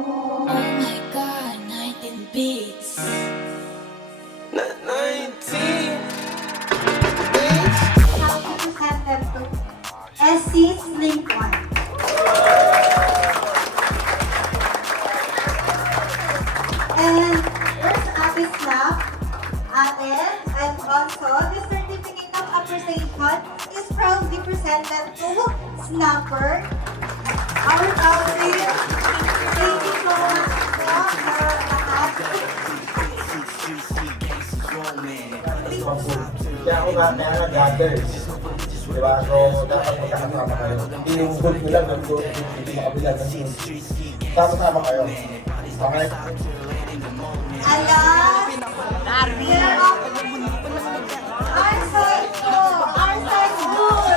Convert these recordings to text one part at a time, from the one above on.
Oh my God, 19 beats. Not 19. Now we presented to SC's Lincoln. And there's Ate Snap, Ate, and also the certificate of appreciation is proudly presented to Snapper, our colleague. Thank you so much po for lahat. Kaya ako nga gathers. Diba? So, dapat magkakasama kayo. Hindi yung group nyo lang, yung group, hindi makabilang ng team. Sama-sama kayo. Okay? Alas, year of our side po, our side good.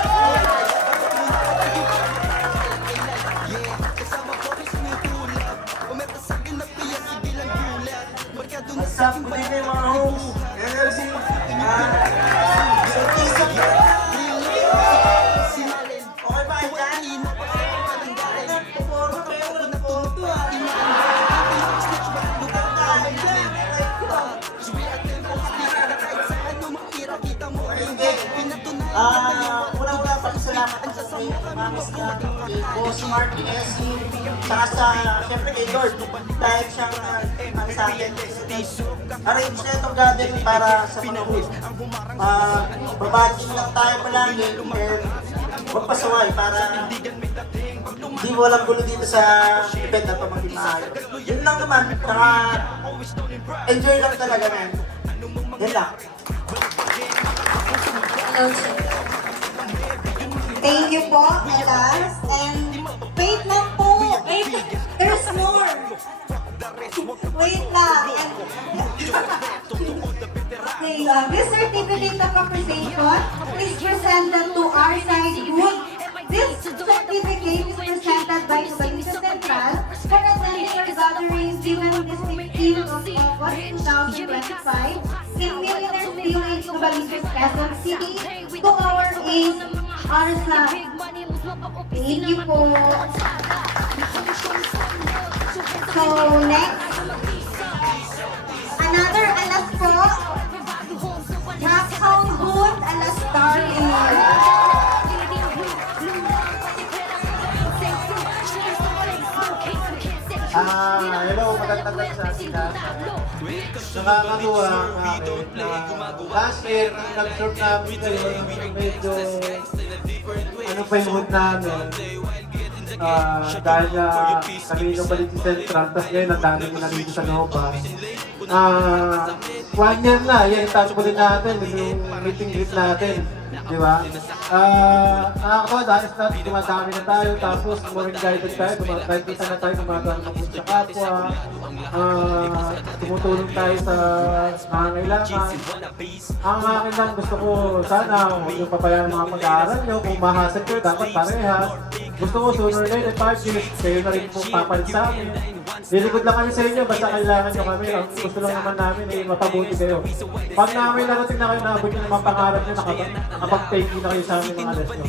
What's up? Good evening mga homes. Energy. Okay ba dyan? Una-una pag-salamat ko sa inyo, Mamis na kay Boss Martinez, saka sa, siyempre kay Lord, dahil siyang sa akin, arrange na itong gathering para sa mga hood. Babagin lang tayo palagi, and magpasaway para hindi mo walang gulo dito sa event na ito maging maayos. Yun lang naman, saka enjoy lang talaga man. Yun lang. Hello, sir. Thank you po, Alas. And wait lang po. Wait, there's more. Wait lang. Okay, this certificate of appreciation is presented to our side group. This certificate is presented by Tubalisa Central for attending our gatherings given this 15th of August 2025 in Millionaires Village, Tubalisa, Quezon City. To our aim, Arsa. Thank you po. So next, another alas po. Nakang Hood alas starting. Hello, magandang gabi sa ating lahat. Nakakatuwa na last year, nag-serve namin kayo, medyo ano pa yung mood namin. Dahil kami yung Baliti Central, tapos ngayon ang dami mo na dito sa Nova. 1 year na, yan yung tato din natin, yung meeting greet natin. Di ba? Ako, dahil sa dumadami na tayo, tapos more guided tayo, kahit isa na tayo gumagano sa kapwa, tumutulong tayo sa nangangailangan. Ang akin lang gusto ko, sana huwag yung papayan ng mga pag-aaral nyo, kung mahasag kayo, dapat parehas. Gusto ko sooner or later, 5 years, kayo na rin po papalit sa amin. Lilikod lang kami sa inyo, basta kailangan nyo kami. Ang gusto lang naman namin ay mapabuti kayo. Pag namin narating na kayo, naabot nyo naman pangarap nyo, nakapag-take na kayo sa amin mga alas nyo.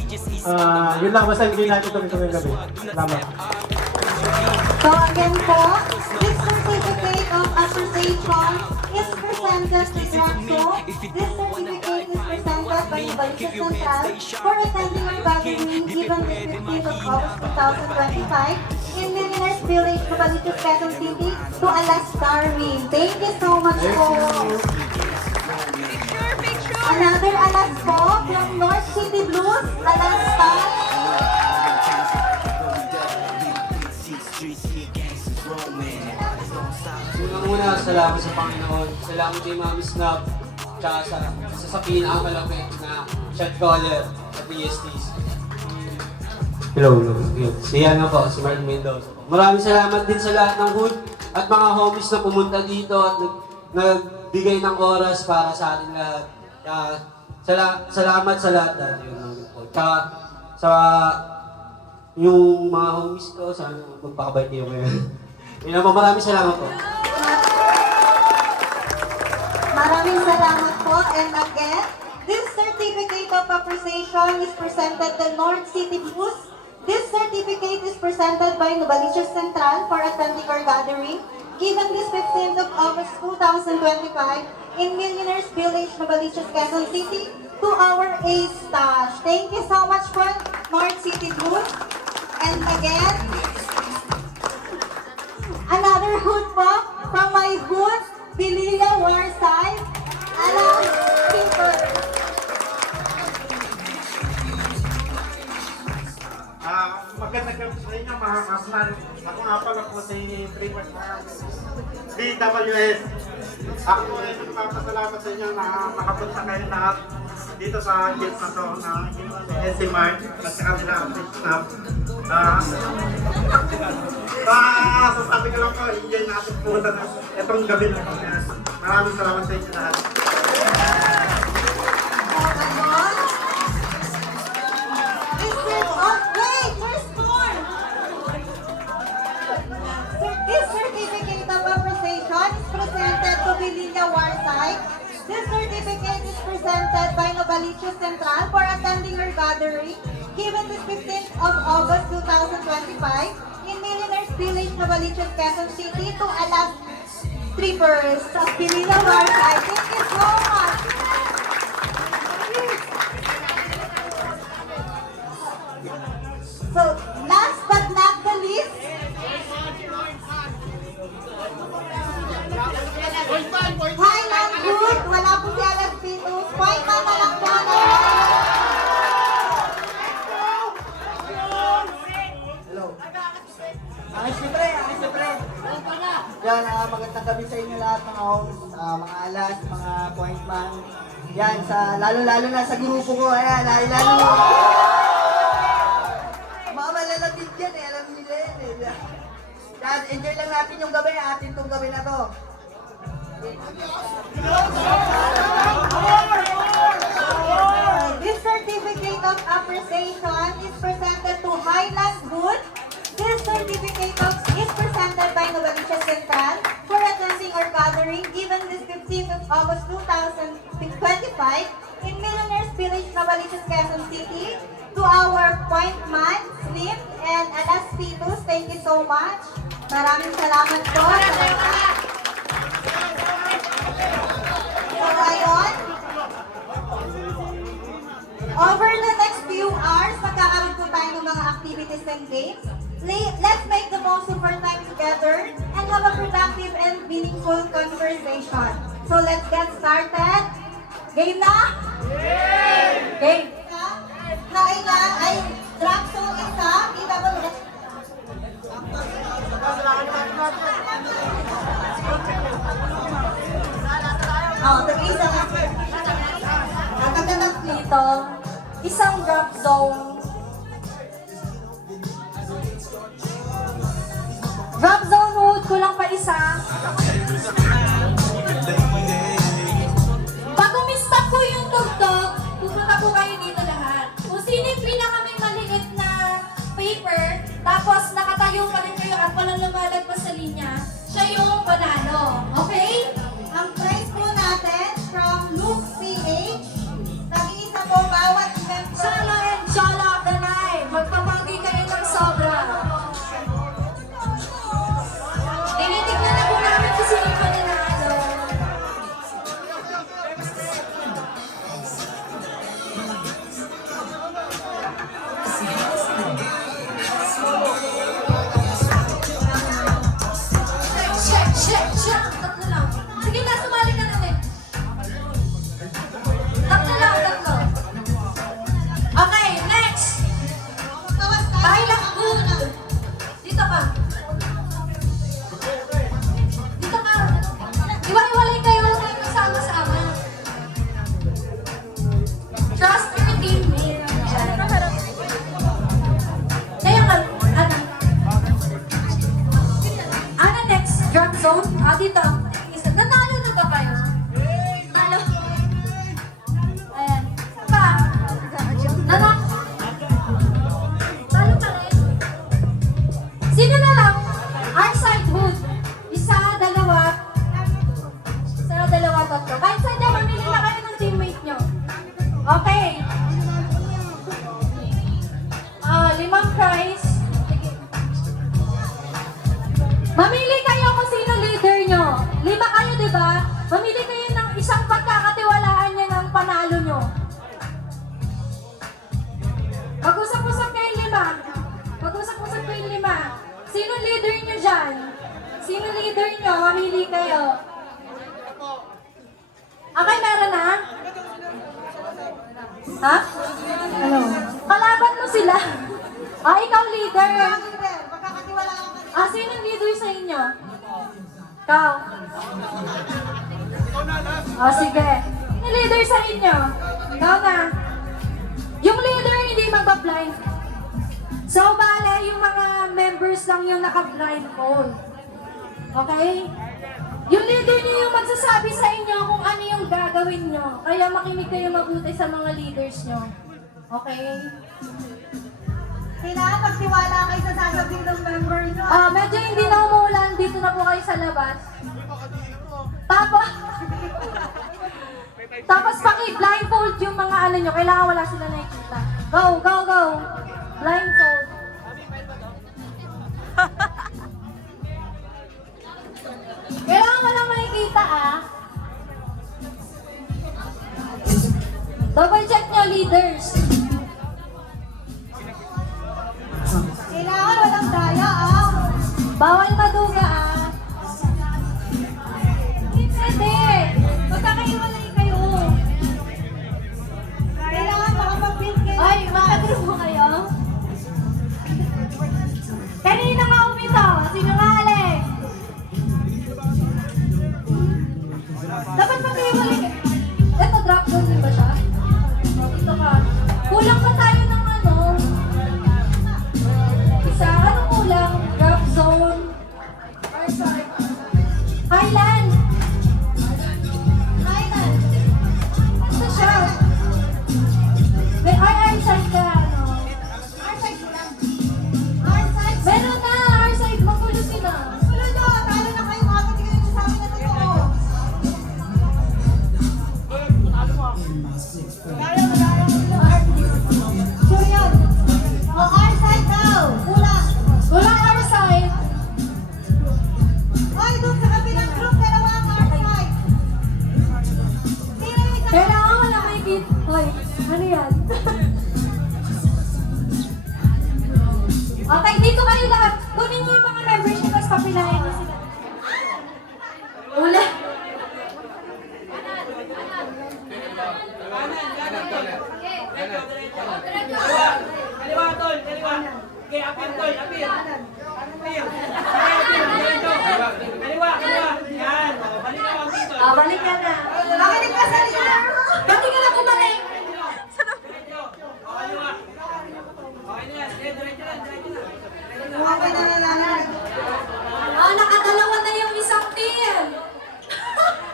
Yun lang, basta hindi natin ito ngayong gabi. Salamat. So again po, this certificate of appreciation is presented to Granso. This certificate is presented by Balita Central for attending our gathering given the 15th of August 2025 in Millionaires Village, Balita, Quezon City to Alas Darwin. Thank you so much po. Another Alas po from North City Blues, Alas Star. Una, salamat sa Panginoon. Salamat kay Mami Snap. Tsaka sa pinakamalapit na shot caller sa PSTs. Hello. Si ano po, si Mark Mendoza. Maraming salamat din sa lahat ng hood at mga homies na pumunta dito at nagbigay ng oras para sa atin lahat. Salamat sa lahat. Tsaka sa yung mga homies ko, sana magpakabait kayo ngayon. Yun po, maraming salamat po. Maraming salamat po. And again, this certificate of appreciation is presented to North City Blues. This certificate is presented by Novaliches Central for attending our gathering, given this 15th of August 2025 in Millionaires Village, Novaliches, Quezon City, to our A-Stash. Thank you so much for North City Group. And again, another hood po from my hood, Bililla Warside, Alam People. Magandang gabi sa inyo mga kasman. Ako nga pala po si Freeman DWS. Ako ay nagpapasalamat sa inyo na makapunta kayo lahat dito sa guest na to na SC Mart at sa kanila staff. Sasabi ko lang po, enjoy natin po na itong gabi na ito. Maraming salamat sa inyo lahat. This certificate of appreciation is presented to Bililla Warside. This certificate is presented by Novaliches Central for attending our gathering, given this 15th of August 2025 in Millionaires Village, Novaliches, Quezon City to Alas Trippers of Bililla Warside. Thank you so much. So, last but not the least, Highland Good, wala po si Alas Pitus. Point man na lang po na. Hello. Siyempre. Yan, magandang gabi sa inyo lahat mga homes, mga alas, mga point man. Yan, lalo-lalo na sa grupo ko. Ayan, lalo. Mga malalapit yan alam nila yan Yan, enjoy lang natin yung gabi, atin tong gabi na to. This certificate of appreciation is presented to Highland Good. This certificate is presented by Novaliches Central for attending our gathering given this 15th of August 2025 in Millionaires Village, Novaliches, Quezon City to our point man, Slim, and Alas Pitus. Thank you so much. Maraming salamat po. So, ngayon, over the next few hours, magkakaroon po tayo ng mga activities and games. Let's make the most of our time together and have a productive and meaningful conversation. So, let's get started. Game na? Game! Kailan ay drop zone isa, DWS. Isa na. Nagkaganap dito, isang drop zone. Drop zone hood, kulang pa isa. Pag umistop po yung tugtog, pupunta po kayo dito lahat. Kung sino yung pinakamay maliit na paper, tapos nakatayo pa rin kayo at walang lumalagpas sa linya, siya yung panalo. Okay? Ang prize po natin from Luke PH, nag-iisa po bawat member. Shala and Shala of the night. Magpapagi kayo ng sobra. Tinitignan na po namin kung sino yung pananalo. Check. Tatlo lang. Sige na, sumali ka na ulit. Tatlo lang. Okay, next. Highland Good. Dito ka. Iwalay kayo, huwag kayo kasama-sama. Trust your teammate. Kaya nga, ano next? Drop zone? Dito. Isa. Nanalo na ba kayo? Ano? Ayan. Pa. Nanalo. Talo pa rin. Sino na lang? Our side hood. Isa, dalawa, tatlo. Kahit saan dyan, mamili na kayo ng teammate nyo. Okay. 5 prize. Mamili kayo kung sino leader nyo. 5 kayo, di ba? Mamili kayo ng isang pagkakatiwalaan nyo ng panalo nyo. Pag-usap-usap kayong 5. Pag-usap-usap kayong 5. Sino leader nyo dyan? Sino leader nyo? Mamili kayo. Okay, meron na? Ha? Ano? Kalaban mo sila. Ikaw leader. Magkakatiwalaan ka. Sino leader sa inyo? Ikaw. Sige. Sino leader sa inyo? Ikaw na. Yung leader hindi magpa-blind. So, bale, yung mga members lang yung naka-blindfold. Okay? Yung leader niyo yung magsasabi sa inyo kung ano yung gagawin nyo. Kaya makinig kayo mabuti sa mga leaders nyo. Okay? Kailangan magtiwala kayo sa sasabihin ng member nyo. Medyo hindi na umuulan. Dito na po kayo sa labas. Tapos paki-blindfold yung mga ano nyo. Kailangan wala sila nakikita. Go, go, go. Blindfold. Kailangan walang makikita Double check nyo, leaders. Kailangan walang daya Bawal maduga Hindi pwede. Magkakaiwalay kayo. Kailangan makapag-build kayo. Ay, magkagrupo kayo? Kanina nga umito. Sinungaling. Dapat magkaiwalay kayo. Ito, drop zone din ba siya? Dito ka. Kulang pa tayo ng ano? Isa, ano kulang? Drop zone. Highland. Highland. Ito siya. May R-side ka, ano? R-side lang. R-side. Meron na, R-side. Magulo sila. Wala nyo. Talo na kayo. Mga pati kayo sa amin na totoo. Sure yan. R-side daw. Kulang. Kulang R-side. Ay, doon sa kabilang group, dalawang R-side. Sino yung isa? Kailangan wala may kit. Hoy, ano yan? Okay, dito kayo lahat. Kunin niyo yung mga members niyo, tapos papilayan niyo sila. Ula. Kaliwa, tol, kaliwa. Okay, apir, tol, apir. Apir. Diretso. Kaliwa, kaliwa. Yan. Balik na ako dito. Balik ka na. Makinig ka sa leader. Balik ka na bumalik. Diretso. O, kaliwa. Okay na yan. Diretso lang, diretso lang. Okay na nalalag. Nakadalawa na yung isang team.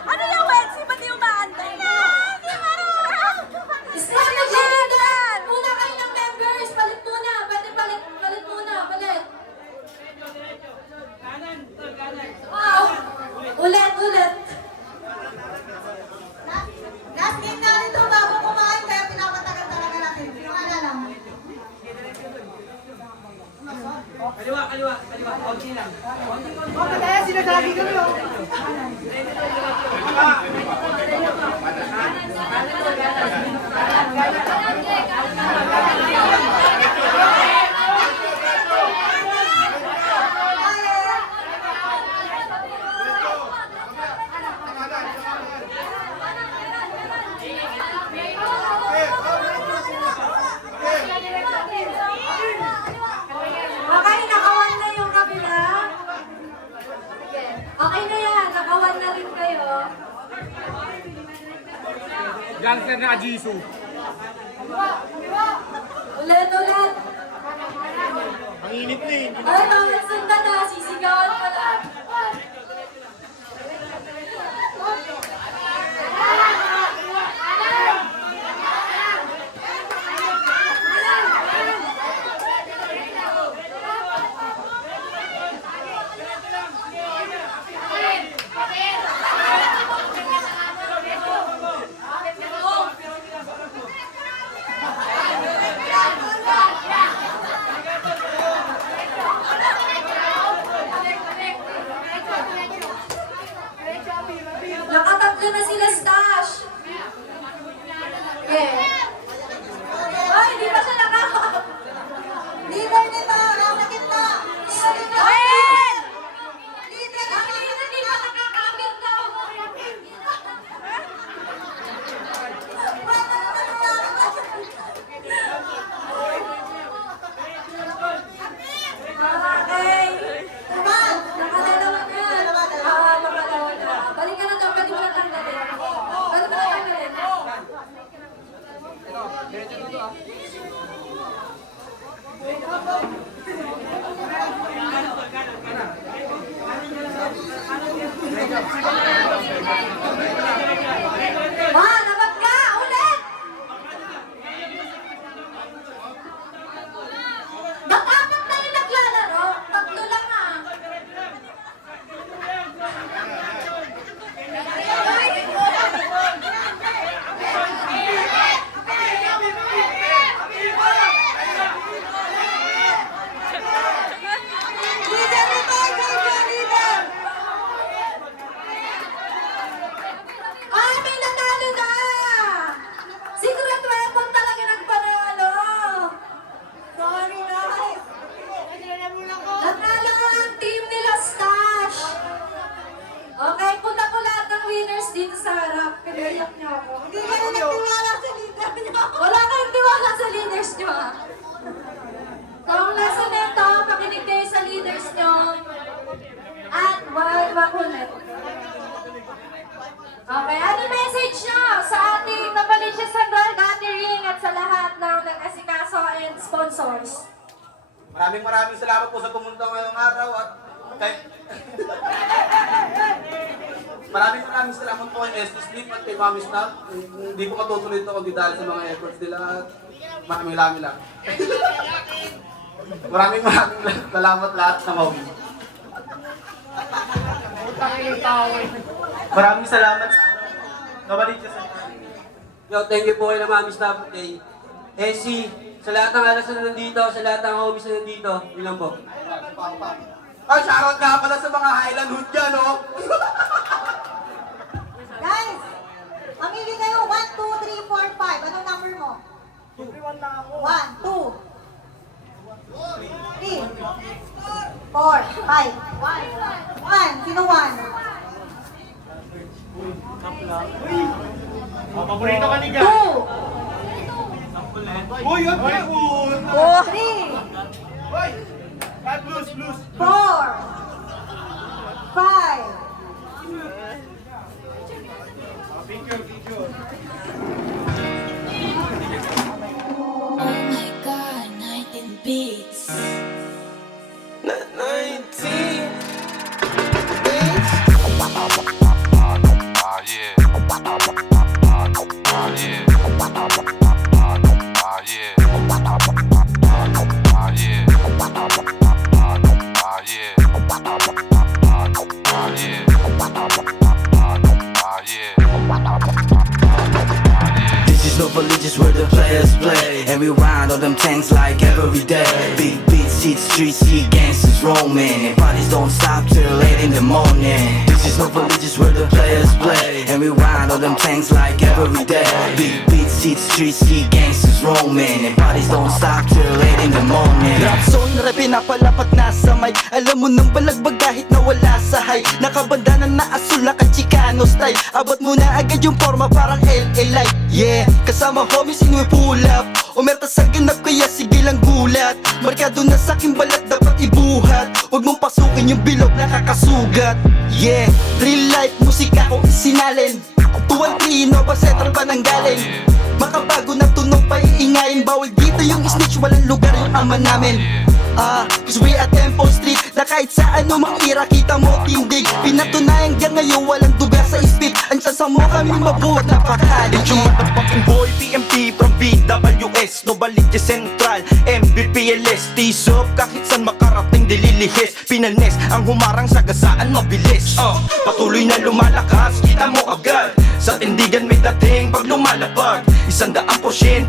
Ano yung Wensi? Ba't yung maantay na? Di marunong! Strategy! Una kayo ng members. Palit muna. Pwede palit muna. Palit. Diretso. Kanan, tol, kanan. Ulit. Last game natin ito bago kumain, kaya pinapatagal talaga natin. Yung alam. Kaliwa, kaliwa, kaliwa. Konti lang. Okay, kaya sinasabi ko yun. Okay, nakawan na yung kabila. Okay na yan, nakawan na rin kayo. Gangster na Jisoo. Ulit. Ang init na eh. Ay, bawal sundan na, sisigawan pa lang. Maraming salamat po sa pumunta ngayong araw at kay... maraming salamat po kay Estes Sleep at kay Mami Snap. Hindi ko matutuloy ito kundi dahil sa mga efforts nila at maraming lang. Maraming salamat lahat sa Mami. Maraming salamat sa Novaliches Central. Yo, thank you po kay Mami Snap, kay Essie, sa lahat ng alas na nandito, sa lahat ng homies na nandito. Yun lang po. Ay, shoutout nga pala sa mga Highland Hood dyan, oh! Guys, mamili kayo. 1, 2, 3, 4, 5. Anong number mo? 1, 2, 3, 4, 5. 1. Sino 1? Paborito ka ni 2, Uy, ang good! 3, Uy! Blues! 4, 5. Picture! Oh my god, 19 beats. Not 19. This is no religious where the players play, and we ride all them tanks like every day. Big beats, hit streets, see gangsters roaming, and parties don't stop till late in the morning. This is no religious where the players play, and we ride all them tanks like every day. Big beats, hit streets, see gangsters roaming, and parties don't stop till late in the morning. Rap zone, rap pinapalapat na sa mic. Alam mo nang balagbag kahit nawala sa high. Nakabandanan na asul, naka-Chicano style. Abot mo na agad yung forma parang LA Light. Yeah, kasama homies in we pull up. Umerta sa ganap kaya sige lang gulat. Markado na sa aking balat dapat ibuhat. Huwag mong pasukin yung bilog nakakasugat. Yeah, real life musika ko isinalin. 2-3 Nova Central pa nang galing. Makabago na tunog pa iingayin. Bawal dito yung snitch, walang lugar yung ama namin. Cause we at Temple Street. Na kahit sa ano mang ira kita mo tindig. Pinatunayan hanggang ngayon walang duga sa spit. Ang sasamo kami mabuhat napakali. It's your motherfucking boy PMP from BWS Novaliches Central, MBPLS T-Sop kahit san makarating dililihis. Pinanes ang humarang sa gasaan mabilis. Patuloy na lumalakas, kita mo agad. Sa tindigan may dating pag lumalapag. 100%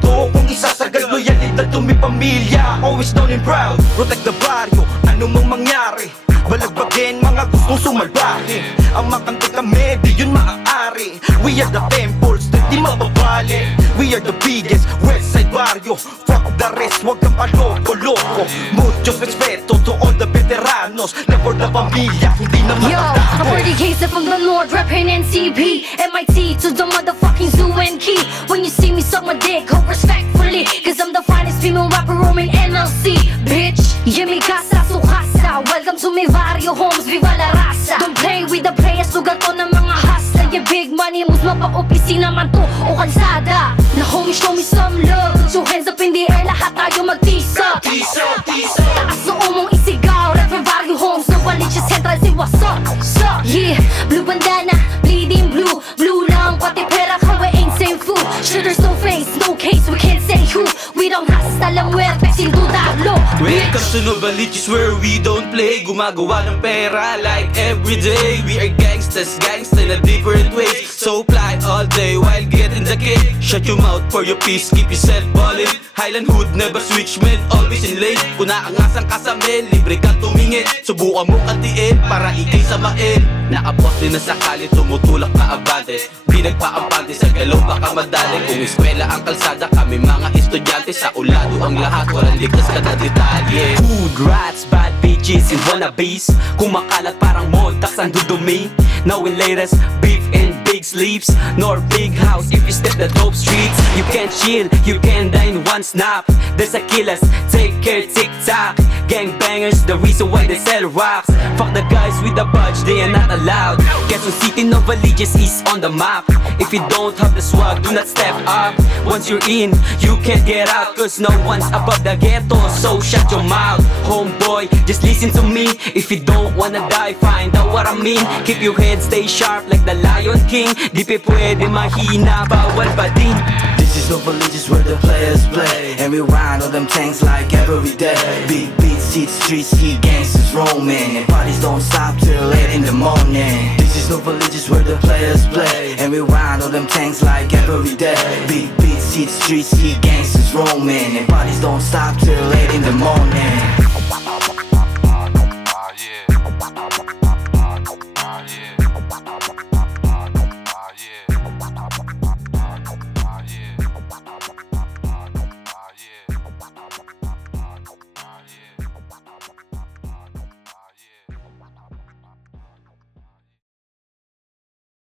kung isasagad loyalidad to may pamilya. Always down and proud, protect the barrio, ano mang mangyari. Balagbagin mga gustong sumalbahin. Ang makante kami, di yun maaari. We are the temples, di mababali. We are the biggest Westside barrio. Fuck the rest, wag kang paloko-loko. Muchos respeto to all the veteranos. Na for the pamilya, hindi na Yo, I'm Birdie Casey from the North, reppin' NCP. MIT to the motherfucking zoo and key. When you see me suck my dick, hope respectfully. Cause I'm the finest female rapper roaming NLC. Bitch, yeah, mi casa, su casa. Welcome to my barrio homes, viva la raza. Don't play with the players, lugar to ng mga hasta. Yeah, big money, mus mapa-opisina man to o kalsada. Na homies, show me some love. So hands up in the air, lahat tayo mag-tease up. Taas noo mong isigaw, reppin' barrio homes, Novaliches Central, say what's up, sup. Yeah, blue bandana, bleeding blue. Blue lang, pati pera ka, we ain't same food. Shooters, no face, no case, we can't say who. We don't hasta la muerte, sin dudarlo, When it bitch. comes to Novaliches where we don't play, gumagawa ng pera like everyday. We are gangsters, gangsta in a different ways. So fly all day while getting the cake. Shut your mouth for your peace, keep yourself ballin'. Highland Hood, never switch man, always in lane. Kung naangasang ka sa men, libre ka tumingin. Subukan mong antiin para ikay samain. Naabot din na sakali, tumutulak ka abante. Pinagpaampante sa galaw baka madali. Kung eskwela ang kalsada, kami mga estudyante. Sa ulado ang lahat, walang ligtas ka na detalye. Food rats, bad bitches and wannabes. Kumakalat parang modas ang dudumi. Knowing latest, beef and big big sleeps, nor big house if you step the dope streets. You can chill, you can dine one snap. There's a killers, take care, tick-tock. Gangbangers, the reason why they sell rocks. Fuck the guys with the budge, they are not allowed. Quezon City, Novaliches is on the map. If you don't have the swag, do not step up. Once you're in, you can't get out, cause no one's above the ghetto, so shut your mouth. Homeboy, just listen to me. If you don't wanna die, find out what I mean. Keep your head, stay sharp like the Lion King. Di pe pwede mahina, bawal pa din. This is Novaliches where the players play, and we ride on them tanks like every day. Big beats, hit streets, see gangsters roaming, and parties don't stop till late in the morning. This is Novaliches where the players play, and we ride on them tanks like every day. Big beats, hit streets, see gangsters roaming, and parties don't stop till late in the morning.